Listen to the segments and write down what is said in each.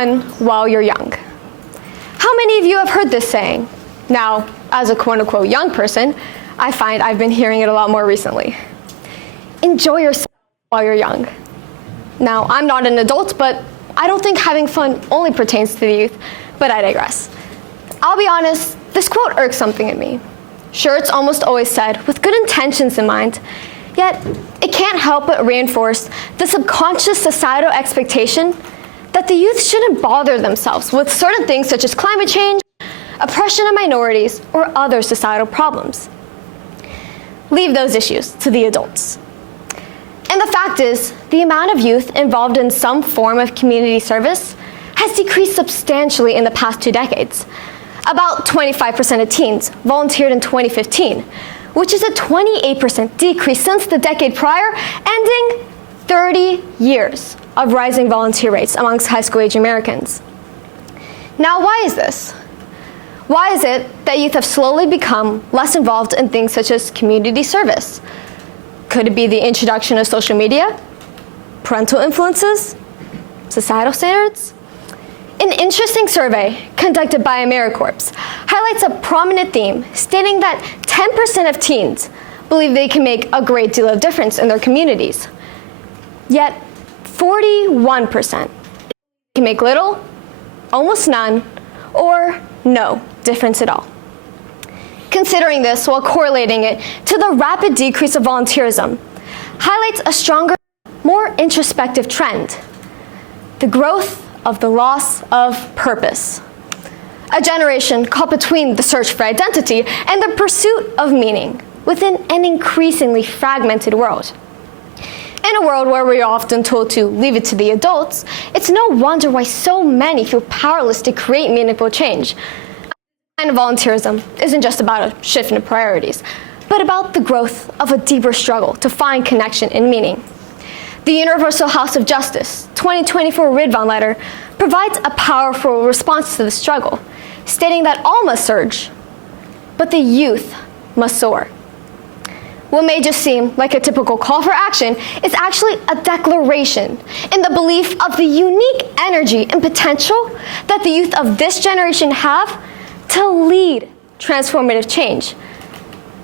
fun while you're young. How many of you have heard this saying? Now, as a quote-unquote young person, I find I've been hearing it a lot more recently. Enjoy yourself while you're young. Now, I'm not an adult, but I don't think having fun only pertains to the youth, but I digress. I'll be honest, this quote irks something in me. Sure, it's almost always said with good intentions in mind, yet it can't help but reinforce the subconscious societal expectation that the youth shouldn't bother themselves with certain things such as climate change, oppression of minorities, or other societal problems. Leave those issues to the adults. And the fact is, the amount of youth involved in some form of community service has decreased substantially in the past 2 decades. About 25% of teens volunteered in 2015, which is a 28% decrease since the decade prior, ending 30 years of rising volunteer rates amongst high school-age Americans. Now, why is this? Why is it that youth have slowly become less involved in things such as community service? Could it be the introduction of social media, parental influences, societal standards? An interesting survey conducted by AmeriCorps highlights a prominent theme stating that 10% of teens believe they can make a great deal of difference in their communities. Yet 41% can make little, almost none, or no difference at all. Considering this while correlating it to the rapid decrease of volunteerism highlights a stronger, more introspective trend: the growth of the loss of purpose. A generation caught between the search for identity and the pursuit of meaning within an increasingly fragmented world. In a world where we are often told to leave it to the adults, it's no wonder why so many feel powerless to create meaningful change. And volunteerism isn't just about a shift in priorities, but about the growth of a deeper struggle to find connection and meaning. The Universal House of Justice 2024 Ridvan letter provides a powerful response to the struggle, stating that all must surge, but the youth must soar. What may just seem like a typical call for action is actually a declaration in the belief of the unique energy and potential that the youth of this generation have to lead transformative change.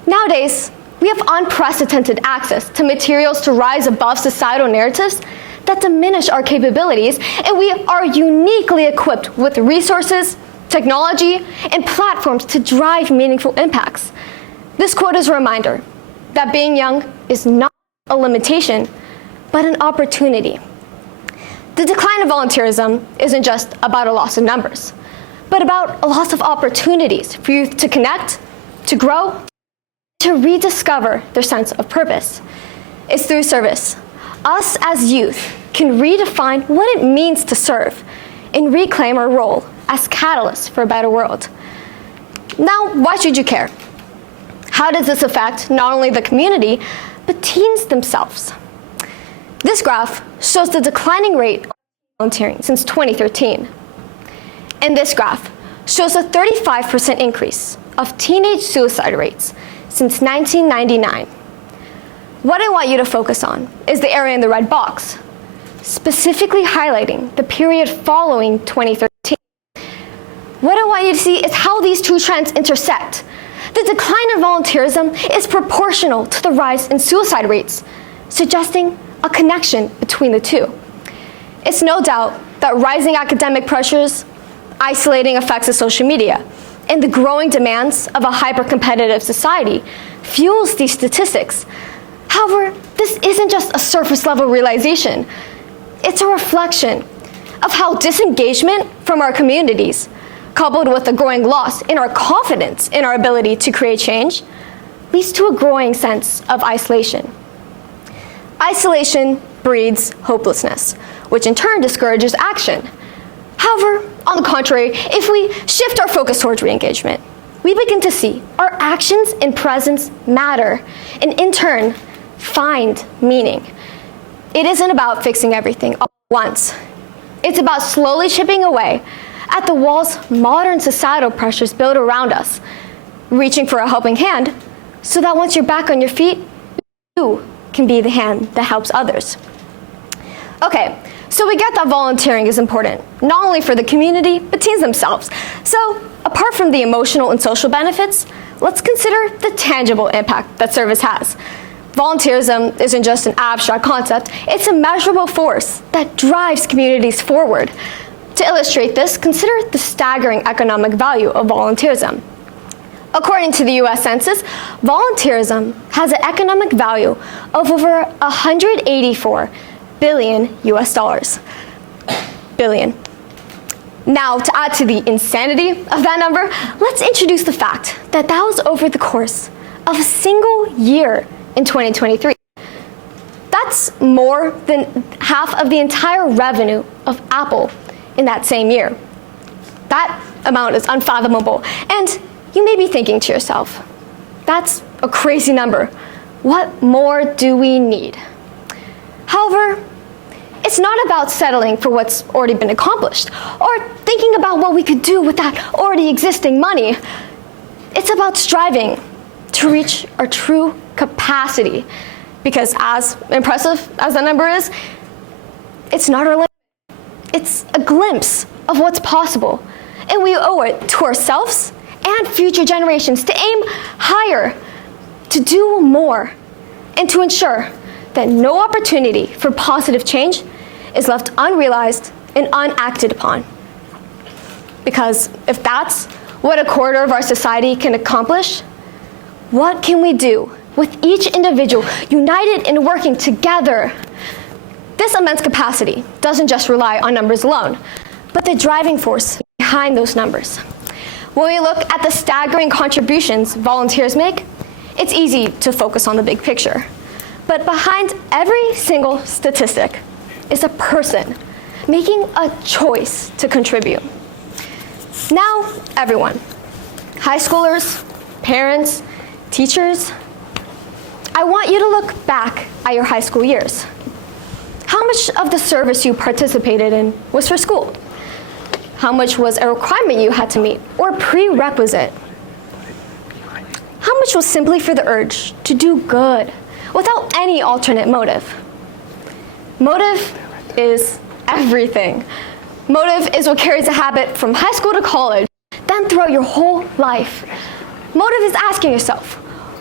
Nowadays, we have unprecedented access to materials to rise above societal narratives that diminish our capabilities, and we are uniquely equipped with resources, technology, and platforms to drive meaningful impacts. This quote is a reminder that being young is not a limitation, but an opportunity. The decline of volunteerism isn't just about a loss of numbers, but about a loss of opportunities for youth to connect, to grow, to rediscover their sense of purpose. It's through service. Us as youth can redefine what it means to serve and reclaim our role as catalysts for a better world. Now, why should you care? How does this affect not only the community, but teens themselves? This graph shows the declining rate of volunteering since 2013. And this graph shows a 35% increase of teenage suicide rates since 1999. What I want you to focus on is the area in the red box, specifically highlighting the period following 2013. What I want you to see is how these two trends intersect. The decline in volunteerism is proportional to the rise in suicide rates, suggesting a connection between the two. It's no doubt that rising academic pressures, isolating effects of social media, and the growing demands of a hyper-competitive society fuels these statistics. However, this isn't just a surface-level realization. It's a reflection of how disengagement from our communities, coupled with a growing loss in our confidence in our ability to create change, leads to a growing sense of isolation. Isolation breeds hopelessness, which in turn discourages action. However, on the contrary, if we shift our focus towards re-engagement, we begin to see our actions and presence matter, and in turn, find meaning. It isn't about fixing everything all at once. It's about slowly chipping away at the walls modern societal pressures build around us, reaching for a helping hand so that once you're back on your feet, you can be the hand that helps others. Okay, So we get that volunteering is important, not only for the community, but teens themselves. So apart from the emotional and social benefits, let's consider the tangible impact that service has. Volunteerism isn't just an abstract concept, it's a measurable force that drives communities forward. To illustrate this, consider the staggering economic value of volunteerism. According to the US Census, volunteerism has an economic value of over 184 billion US dollars. Billion. Now, to add to the insanity of that number, let's introduce the fact that that was over the course of a single year in 2023. That's more than half of the entire revenue of Apple in that same year. That amount is unfathomable. And you may be thinking to yourself, that's a crazy number. What more do we need? However, it's not about settling for what's already been accomplished or thinking about what we could do with that already existing money. It's about striving to reach our true capacity, because as impressive as that number is, it's not our limit. It's a glimpse of what's possible, and we owe it to ourselves and future generations to aim higher, to do more, and to ensure that no opportunity for positive change is left unrealized and unacted upon. Because if that's what a quarter of our society can accomplish, what can we do with each individual united and working together? This immense capacity doesn't just rely on numbers alone, but the driving force behind those numbers. When we look at the staggering contributions volunteers make, it's easy to focus on the big picture. But behind every single statistic is a person making a choice to contribute. Now, everyone, high schoolers, parents, teachers, I want you to look back at your high school years. How much of the service you participated in was for school? How much was a requirement you had to meet or prerequisite? How much was simply for the urge to do good without any alternate motive? Motive is everything. Motive is what carries a habit from high school to college, then throughout your whole life. Motive is asking yourself,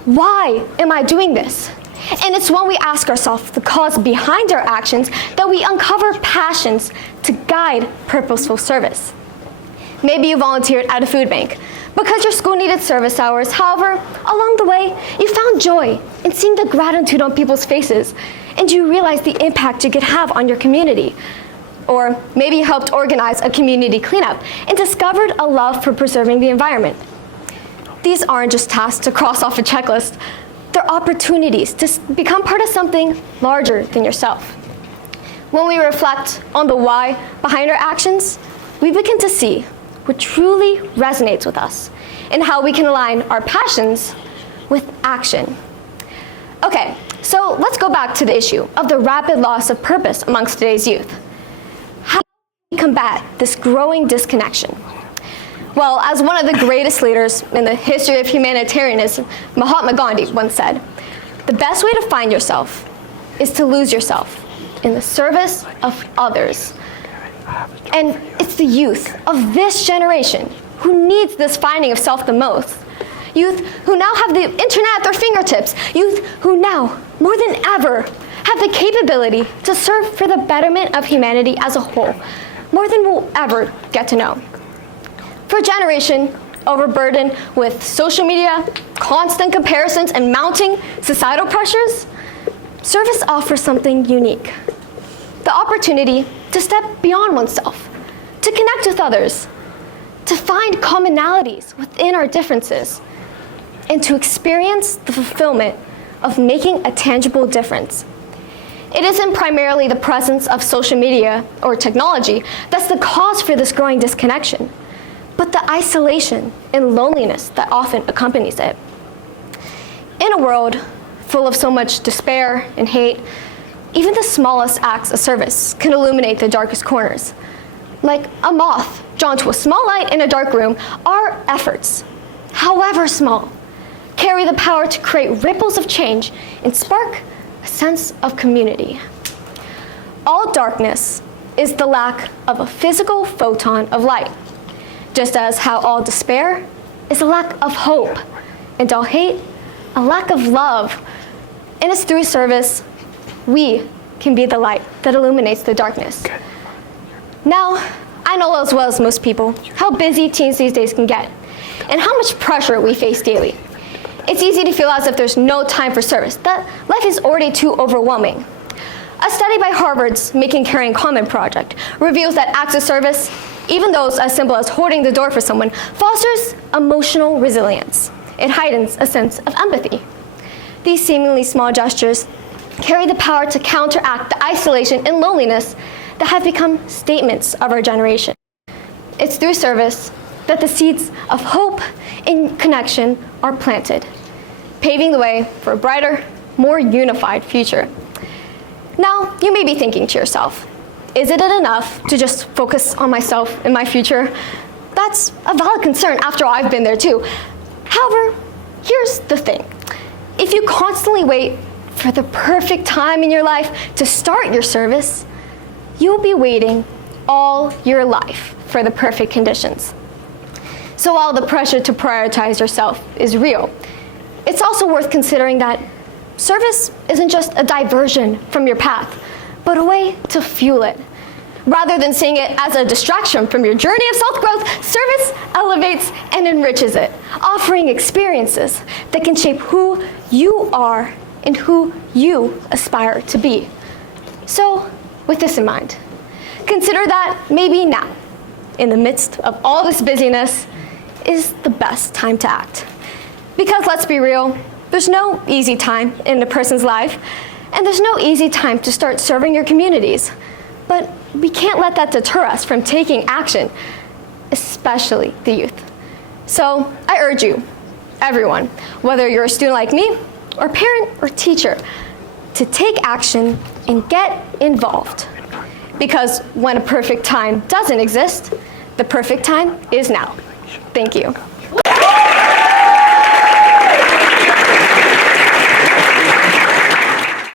why am I doing this? And it's when we ask ourselves the cause behind our actions that we uncover passions to guide purposeful service. Maybe you volunteered at a food bank because your school needed service hours. However, along the way, you found joy in seeing the gratitude on people's faces, and you realized the impact you could have on your community. Or maybe you helped organize a community cleanup and discovered a love for preserving the environment. These aren't just tasks to cross off a checklist. They're opportunities to become part of something larger than yourself. When we reflect on the why behind our actions, we begin to see what truly resonates with us and how we can align our passions with action. Okay, so let's go back to the issue of the rapid loss of purpose amongst today's youth. How do we combat this growing disconnection? Well, as one of the greatest leaders in the history of humanitarianism, Mahatma Gandhi once said, the best way to find yourself is to lose yourself in the service of others. And it's the youth of this generation who needs this finding of self the most. Youth who now have the internet at their fingertips. Youth who now, more than ever, have the capability to serve for the betterment of humanity as a whole, more than we'll ever get to know. For a generation overburdened with social media, constant comparisons, and mounting societal pressures, service offers something unique. The opportunity to step beyond oneself, to connect with others, to find commonalities within our differences, and to experience the fulfillment of making a tangible difference. It isn't primarily the presence of social media or technology that's the cause for this growing disconnection, but the isolation and loneliness that often accompanies it. In a world full of so much despair and hate, even the smallest acts of service can illuminate the darkest corners. Like a moth drawn to a small light in a dark room, our efforts, however small, carry the power to create ripples of change and spark a sense of community. All darkness is the lack of a physical photon of light, just as how all despair is a lack of hope, and all hate, a lack of love. And it's through service we can be the light that illuminates the darkness. Now, I know as well as most people how busy teens these days can get, and how much pressure we face daily. It's easy to feel as if there's no time for service, that life is already too overwhelming. A study by Harvard's Making Caring Common project reveals that acts of service, even those as simple as holding the door for someone, fosters emotional resilience. It heightens a sense of empathy. These seemingly small gestures carry the power to counteract the isolation and loneliness that have become statements of our generation. It's through service that the seeds of hope and connection are planted, paving the way for a brighter, more unified future. Now, you may be thinking to yourself, isn't it enough to just focus on myself and my future? That's a valid concern. After all, I've been there too. However, here's the thing. If you constantly wait for the perfect time in your life to start your service, you'll be waiting all your life for the perfect conditions. So while the pressure to prioritize yourself is real, it's also worth considering that service isn't just a diversion from your path, but a way to fuel it. Rather than seeing it as a distraction from your journey of self-growth, service elevates and enriches it, offering experiences that can shape who you are and who you aspire to be. So, with this in mind, consider that maybe now, in the midst of all this busyness, is the best time to act. Because let's be real, there's no easy time in a person's life, and there's no easy time to start serving your communities. But we can't let that deter us from taking action, especially the youth. So I urge you, everyone, whether you're a student like me, or parent or teacher, to take action and get involved. Because when a perfect time doesn't exist, the perfect time is now. Thank you.